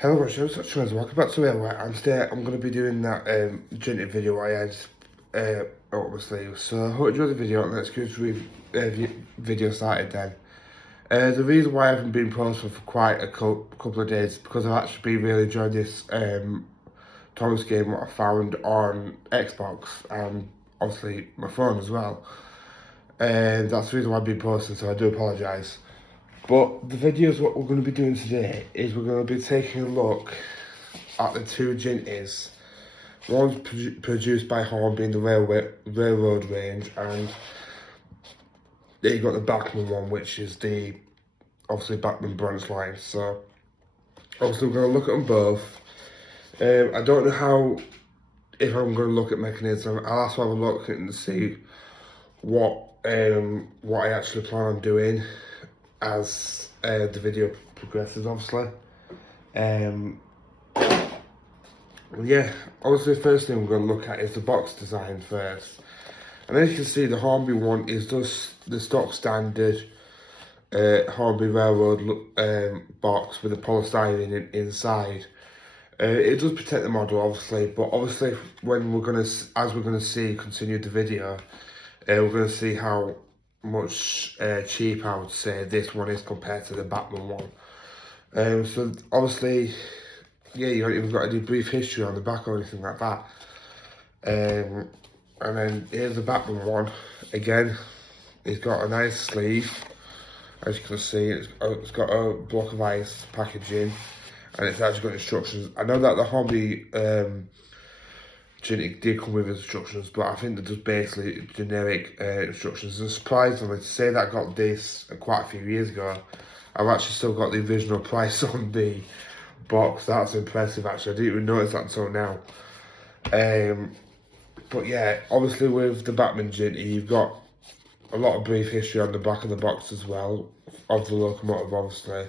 Hello guys, welcome back to Railway, and today I'm going to be doing that jinty video I had up my sleeve. So I hope you enjoyed the video, and let's get the video started then. The reason why I haven't been posting for quite a couple of days is because I've actually been really enjoying this Thomas game what I found on Xbox and obviously my phone as well. And that's the reason why I've been posting, so I do apologise. But the videos, what we're going to be doing today is we're going to be taking a look at the two jinties. One's produced by Hornby in the railroad range, and then you got the Bachmann one, which is the obviously Bachmann branch line. So obviously we're going to look at them both. I don't know if I'm going to look at mechanism. I'll also have a look and see what I actually plan on doing as the video progresses, obviously. Yeah, obviously the first thing we're going to look at is the box design first. And as you can see, the Hornby one is just the stock standard Hornby Railroad box with a polystyrene inside. It does protect the model, obviously, but obviously when as we're gonna see continue the video, we're gonna see how much cheaper I would say this one is compared to the Bachmann one. So obviously, yeah, you haven't even got any brief history on the back or anything like that. And then here's the Bachmann one. Again, it's got a nice sleeve. As you can see, it's got a block of ice packaging, and it's actually got instructions. I know that the Hornby jinty did come with instructions, but I think they're just basically generic instructions. And surprisingly, to say that I got this quite a few years ago, I've actually still got the original price on the box. That's impressive, actually. I didn't even notice that until now. But yeah, obviously with the Bachmann jinty, you've got a lot of brief history on the back of the box as well, of the locomotive, obviously.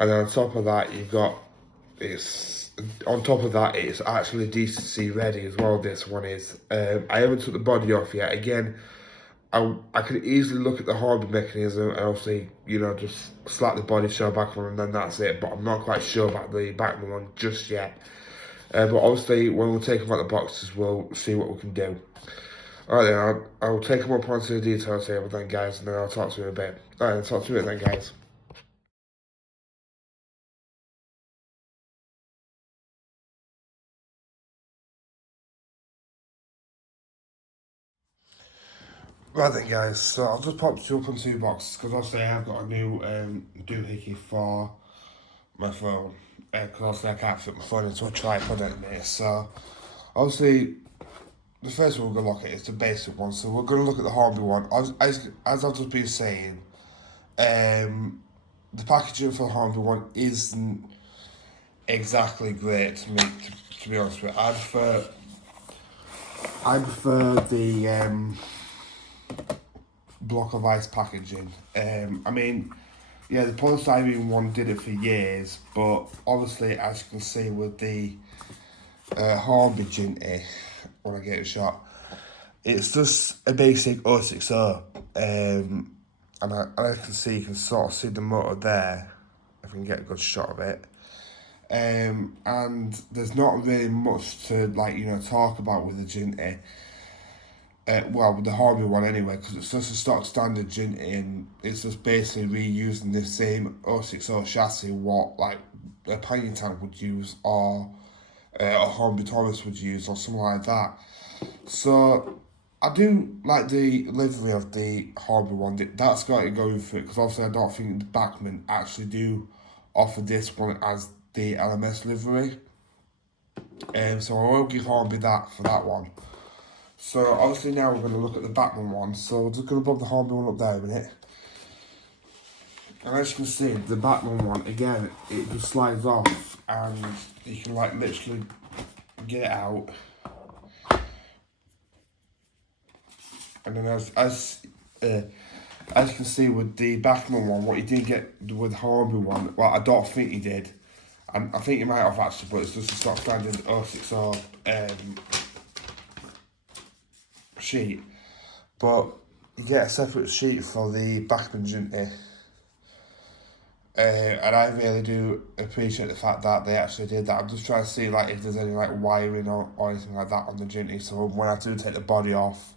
And then on top of that, it's actually decency ready as well, this one is. I haven't took the body off yet. Again, I could easily look at the Hornby mechanism and obviously, just slap the body shell back on and then that's it. But I'm not quite sure about the Bachmann one just yet. But obviously, when we'll take them out the boxes, we'll see what we can do. Alright then, I'll take them up onto the details table then, guys, and then I'll talk to you a bit. Alright, talk to you then, guys. Right then, guys, so I'll just pop you up on two boxes, because obviously I have got a new doohickey for my phone, because obviously I can't fit my phone into a tripod at the minute, so obviously the first one we're going to look at is the basic one. So we're going to look at the Hornby one. As I've just been saying, the packaging for the Hornby one isn't exactly great to me, to be honest with you. I prefer the block of ice packaging. I mean, yeah, the polystyrene one did it for years, but obviously, as you can see with the Hornby jinty, when I get a shot, it's just a basic 060. And I can see, you can sort of see the motor there, if I can get a good shot of it. And there's not really much to talk about with the jinty. Well, with the Hornby one anyway, because it's just a stock standard jinty, and it's just basically reusing the same 060 chassis what a Pioneer tank would use, or a Hornby Thomas would use, or something like that. So I do like the livery of the Hornby one. That's got it going for it, because obviously I don't think the Bachmann actually do offer this one as the LMS livery. So I will give Hornby that for that one. So obviously now we're going to look at the Bachmann one. So we're just going to bump the Hornby one up there a minute. And as you can see, the Bachmann one, again, it just slides off and you can literally get it out. And then as you can see with the Bachmann one, what you didn't get with the Hornby one, well, I don't think you did. And I think you might have actually, but it's just a stock standard 060 sheet. But you get a separate sheet for the Bachmann jinty. And I really do appreciate the fact that they actually did that. I'm just trying to see like if there's any like wiring or anything like that on the jinty. So when I do take the body off,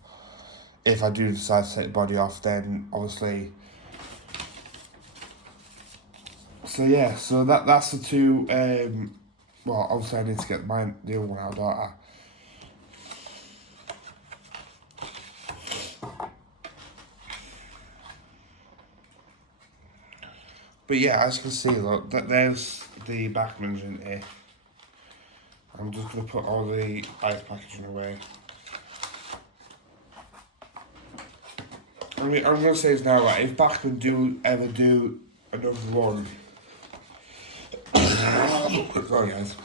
if I do decide to take the body off, then obviously. So yeah, so that's the two. Well, obviously I need to get the other one out, don't I? But yeah, as you can see, look, there's the Bachmann jinty. I'm just going to put all the ice packaging away. I mean, I'm going to say this now, right, if Bachmann do ever do another one, sorry guys,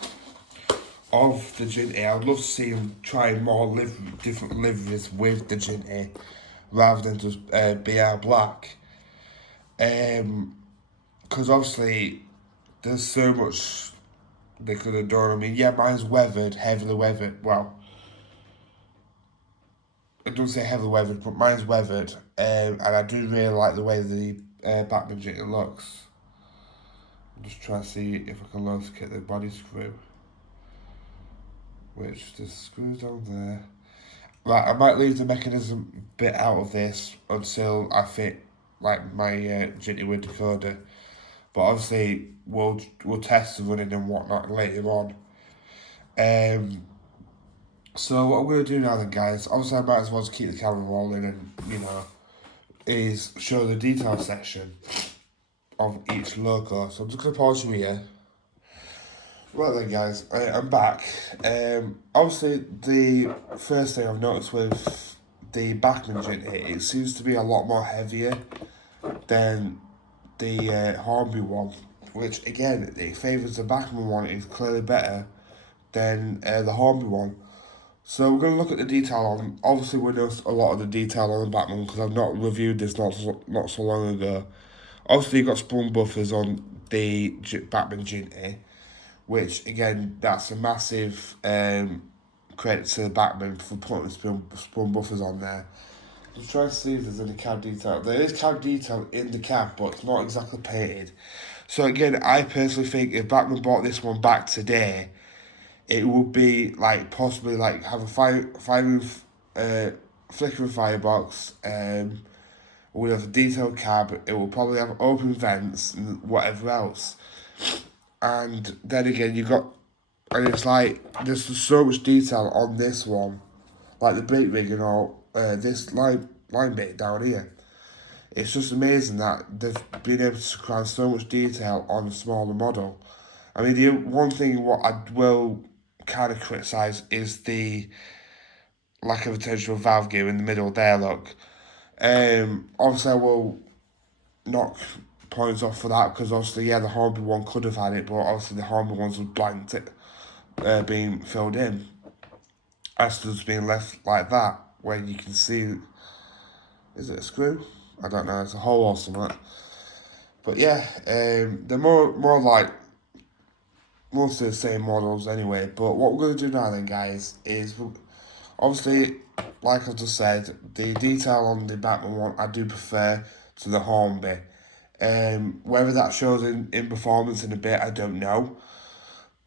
of the jinty, I'd love to see him try more different liveries with the jinty, rather than just BR Black. Because obviously, there's so much they could have done. I mean, yeah, mine's weathered, heavily weathered. Well, it doesn't say heavily weathered, but mine's weathered. And I do really like the way the Bachmann jinty looks. I'm just trying to see if I can locate the body screw. Which the screws down there. Right, I might leave the mechanism bit out of this until I fit like my jinty with decoder. But obviously, we'll test the running and whatnot later on. So what I'm going to do now then, guys, obviously I might as well just keep the camera rolling and, you know, is show the detail section of each logo. So I'm just going to pause you here. Right then, guys, I'm back. Obviously, the first thing I've noticed with the Bachmann jinty, it seems to be a lot more heavier than the Hornby one, which again, it favours the Bachmann one. It's clearly better than the Hornby one. So we're going to look at the detail on. Obviously, we know a lot of the detail on the Bachmann because I've not reviewed this not so long ago. Obviously, you've got sprung buffers on the Bachmann jinty, which again, that's a massive credit to the Bachmann for putting sprung buffers on there. I'm trying to see if there's any cab detail. There is cab detail in the cab, but it's not exactly painted. So again, I personally think if Bachmann brought this one back today, it would be like possibly like have a flickering firebox, would have a detailed cab, it will probably have open vents and whatever else. And then again and it's like there's just so much detail on this one. Like the brake rig and all, this line bit down here. It's just amazing that they've been able to cram so much detail on a smaller model. I mean, the one thing what I will kind of criticise is the lack of attention of valve gear in the middle there, look. Obviously I will knock points off for that because obviously, yeah, the Hornby one could have had it, but obviously the Hornby ones was blanked, being filled in. Aston's being left like that, where you can see, is it a screw? I don't know, it's a hole or something. But yeah, they're more like most of the same models anyway. But what we're going to do now then, guys, is obviously, like I just said, the detail on the Bachmann one I do prefer to the Hornby. Whether that shows in performance in a bit, I don't know.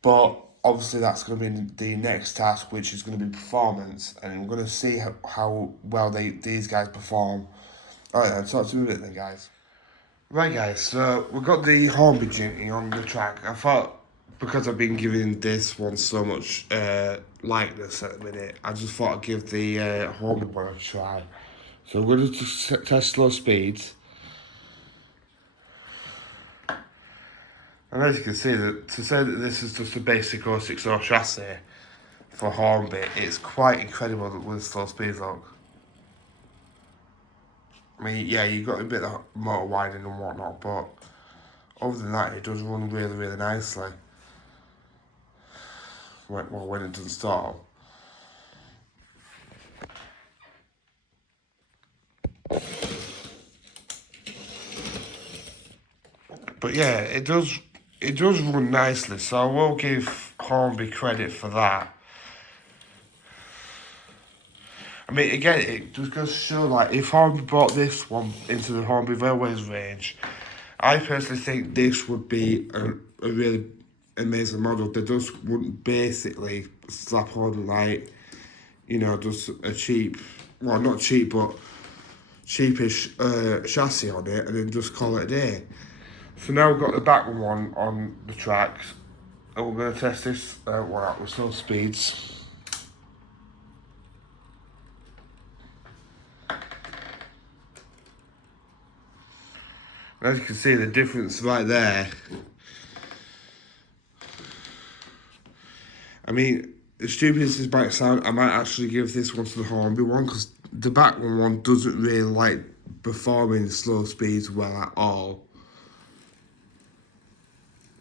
But obviously that's going to be the next task, which is going to be performance. And we're going to see how well these guys perform. Alright then, talk to me a bit then, guys. Right guys, so we've got the Hornby jinty on the track. I thought, because I've been giving this one so much likeness at the minute, I just thought I'd give the Hornby one a try. So we're going to test slow speeds. And as you can see, to say that this is just a basic 060 chassis for Hornby, it's quite incredible with slow speeds, look. I mean, yeah, you've got a bit of motor widening and whatnot, but other than that, it does run really, really nicely. Well, when it doesn't stop. But yeah, it does run nicely, so I will give Hornby credit for that. I mean, again, it just goes to show, like, if Hornby brought this one into the Hornby Railways range, I personally think this would be a really amazing model. They just wouldn't basically slap on like, you know, just a cheap, well, not cheap, but cheapish chassis on it, and then just call it a day. So now we've got the Bachmann one on the tracks, and we're going to test this one out with slow speeds. And as you can see, the difference right there. I mean, as stupid as this might sound, I might actually give this one to the Hornby one, because the Bachmann one doesn't really like performing slow speeds well at all.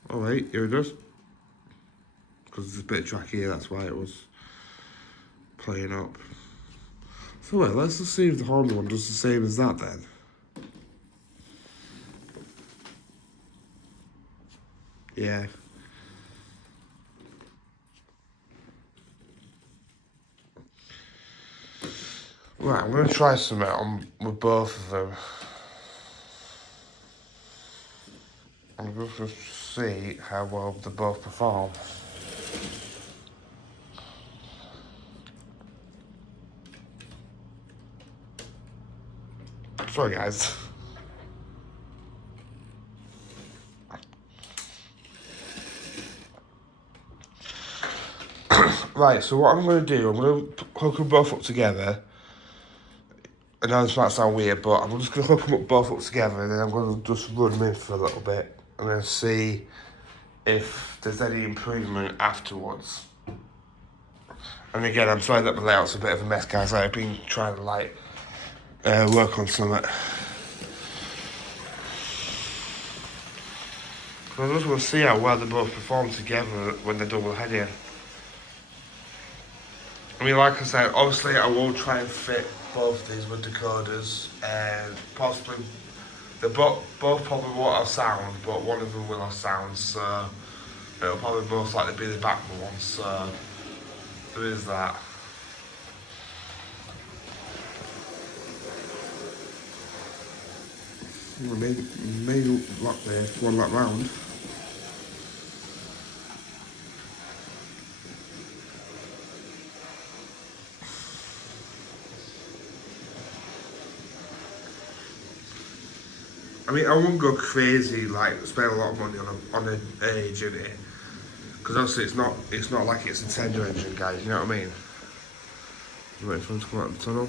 Oh wait, here it does. Because there's a bit of track here, that's why it was playing up. So wait, let's just see if the Hornby one does the same as that then. Yeah. Right, I'm going to try something on with both of them. I'm just going to see how well they both perform. Sorry guys. Right, so what I'm going to do, I'm going to hook them both up together. I know this might sound weird, but I'm just going to hook them both up together, and then I'm going to just run them in for a little bit and then see if there's any improvement afterwards. And again, I'm sorry that my layout's a bit of a mess, guys. I've been trying to like work on something. I just want to see how well they both perform together when they're double heading. I mean, like I said, obviously I will try and fit both of these with decoders, and possibly they both probably won't have sound, but one of them will have sound, so it'll probably most likely be the Bachmann one. So there is that. Maybe lock there, one lap round. I mean, I wouldn't go crazy, like spend a lot of money on an engine here, because obviously it's not like it's a tender engine, guys. You know what I mean? You waiting for him to come out of the tunnel?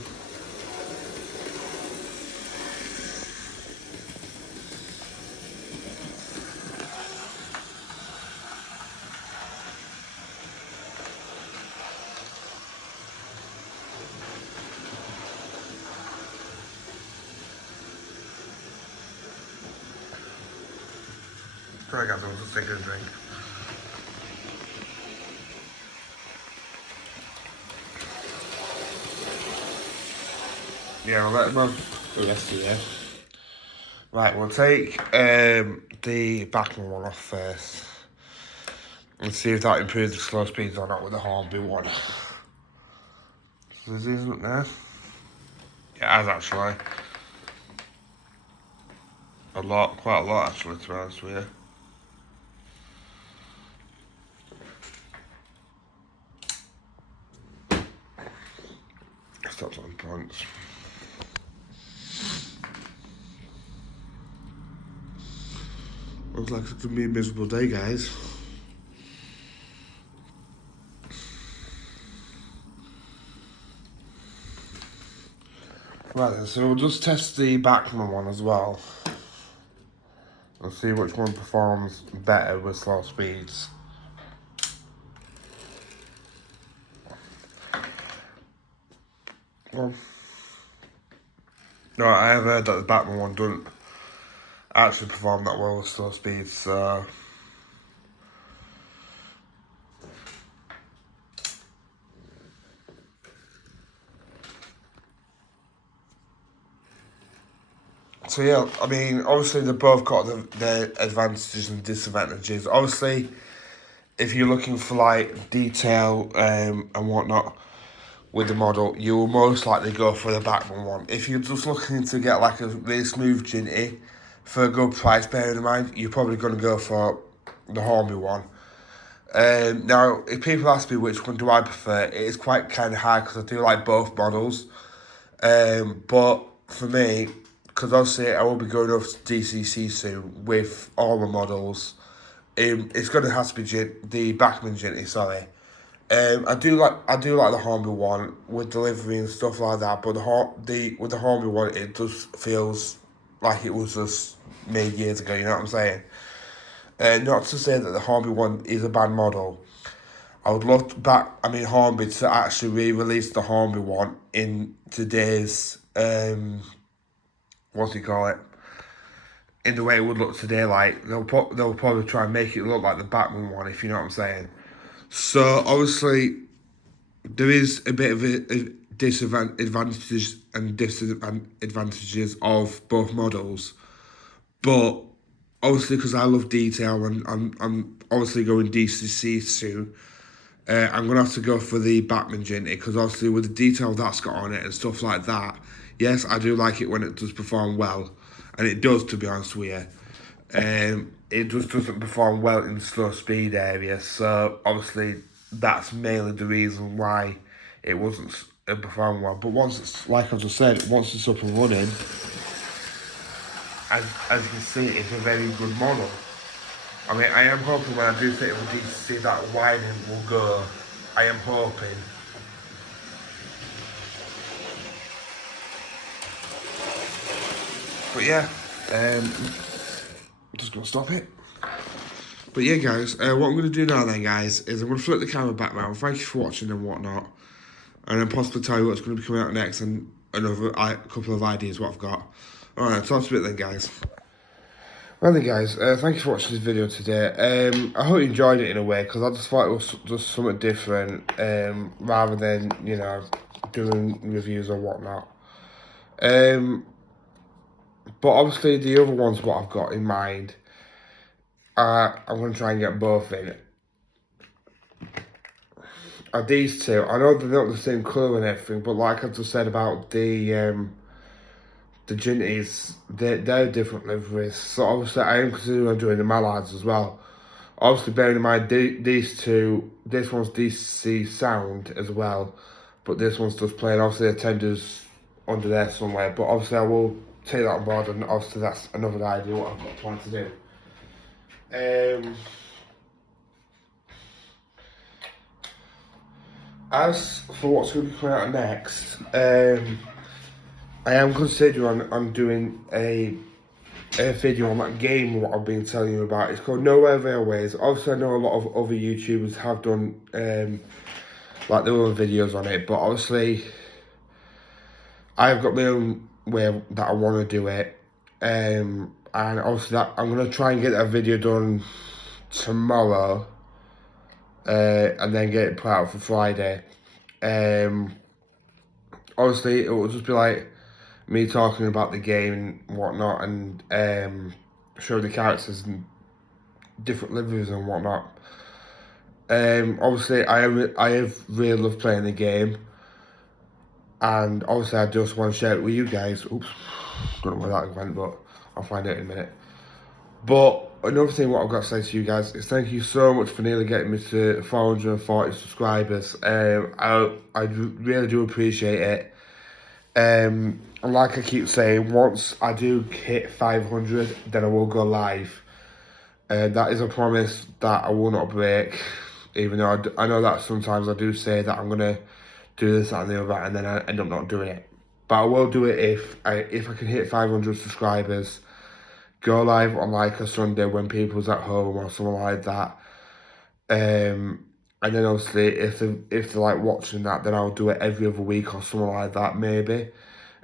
Sorry guys, I was just taking a drink. Yeah, I'll let them have the rest of it. Right, we'll take the Bachmann one off first and see if that improves the slow speeds or not with the Hornby one. So this isn't there. Yeah, it has actually. Quite a lot actually, to be honest with you. Stops on points. Looks like it's gonna be a miserable day, guys. Right then, so we'll just test the Bachmann one as well. And see which one performs better with slow speeds. Well, no, I have heard that the Bachmann one doesn't actually perform that well with slow speeds, so yeah, I mean, obviously they've both got their advantages and disadvantages. Obviously, if you're looking for like detail and whatnot with the model, you will most likely go for the Bachmann one. If you're just looking to get like a really smooth jinty for a good price, bearing in mind, you're probably going to go for the Hornby one. Now, if people ask me which one do I prefer, it is quite kind of hard because I do like both models. But for me, because obviously I will be going over to DCC soon with all the models, it's going to have to be the Bachmann jinty, sorry. I do like the Hornby one with delivery and stuff like that, but with the Hornby one, it just feels like it was just made years ago. You know what I'm saying? Not to say that the Hornby one is a bad model. I would love Hornby to actually re-release the Hornby one in today's what do you call it? In the way it would look today, like they'll probably try and make it look like the Bachmann one, if you know what I'm saying. So obviously, there is a bit of a disadvantages and disadvantages of both models, but obviously because I love detail and I'm obviously going DCC soon, I'm gonna have to go for the Bachmann jinty because obviously with the detail that's got on it and stuff like that. Yes, I do like it when it does perform well, and it does, to be honest with you. It just doesn't perform well in the slow speed area, so obviously that's mainly the reason why it wasn't performing well. But once it's, like I just said, once it's up and running, as you can see, it's a very good model. I mean, I am hoping when I do fit it with DCC that wiring will go. I am hoping. But yeah, I'm just going to stop it. But yeah, guys, what I'm going to do now then, guys, is I'm going to flip the camera back now. Thank you for watching and whatnot. And then possibly tell you what's going to be coming out next and another couple of ideas what I've got. Alright, talk to you a bit then, guys. Well then, guys, thank you for watching this video today. I hope you enjoyed it in a way, because I just thought it was just something different, rather than, you know, doing reviews or whatnot. But obviously the other ones what I've got in mind, I'm going to try and get both in. Are these two. I know they're not the same colour and everything, but like I just said about the jinties, they're different liveries. So obviously I am considering doing the mallards as well. Obviously bearing in mind these two, this one's DC sound as well, but this one's just plain. Obviously the tender's under there somewhere, but obviously I will take that on board, and obviously that's another idea what I've got planned to do. As for what's going to be coming out next, I am considering on doing a video on that game what I've been telling you about. It's called Nowhere Railways. Obviously I know a lot of other YouTubers have done like their own videos on it, but obviously I've got my own way that I want to do it, and obviously that I'm going to try and get that video done tomorrow, and then get it put out for Friday. Obviously it will just be like me talking about the game and whatnot, and show the characters and different liveries and whatnot. Obviously I have really loved playing the game, and obviously I just want to share it with you guys. Oops, don't know where that went, but I'll find out in a minute. But another thing what I've got to say to you guys is thank you so much for nearly getting me to 440 subscribers. I really do appreciate it. And like I keep saying, once I do hit 500, then I will go live. That is a promise that I will not break, even though I know that sometimes I do say that I'm going to do this, that and the other, and then I end up not doing it. But I will do it if I can hit 500 subscribers, go live on like a Sunday when people's at home or something like that. And then obviously if they're like watching that, then I'll do it every other week or something like that, maybe.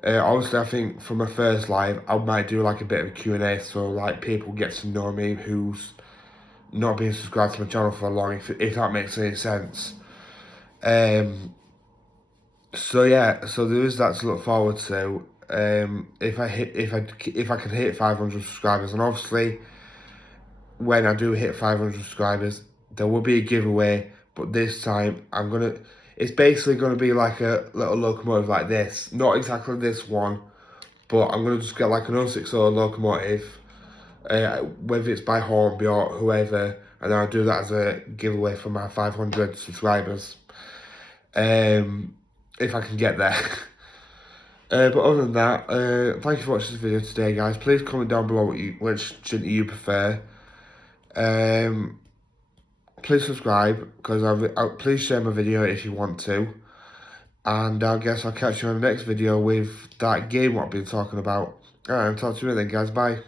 Obviously I think for my first live, I might do like a bit of a Q&A, so like people get to know me who's not been subscribed to my channel for long, if that makes any sense. So yeah, so there is that to look forward to. If I can hit 500 subscribers, and obviously when I do hit 500 subscribers, there will be a giveaway. But this time it's basically gonna be like a little locomotive like this. Not exactly this one, but I'm gonna just get like an 060 locomotive, whether it's by Hornby or whoever, and I'll do that as a giveaway for my 500 subscribers. If I can get there. But other than that, thank you for watching this video today, guys. Please comment down below which jinty you prefer. Please subscribe, because please share my video if you want to. And I guess I'll catch you on the next video with that game what I've been talking about. Alright, I'll talk to you then, guys. Bye.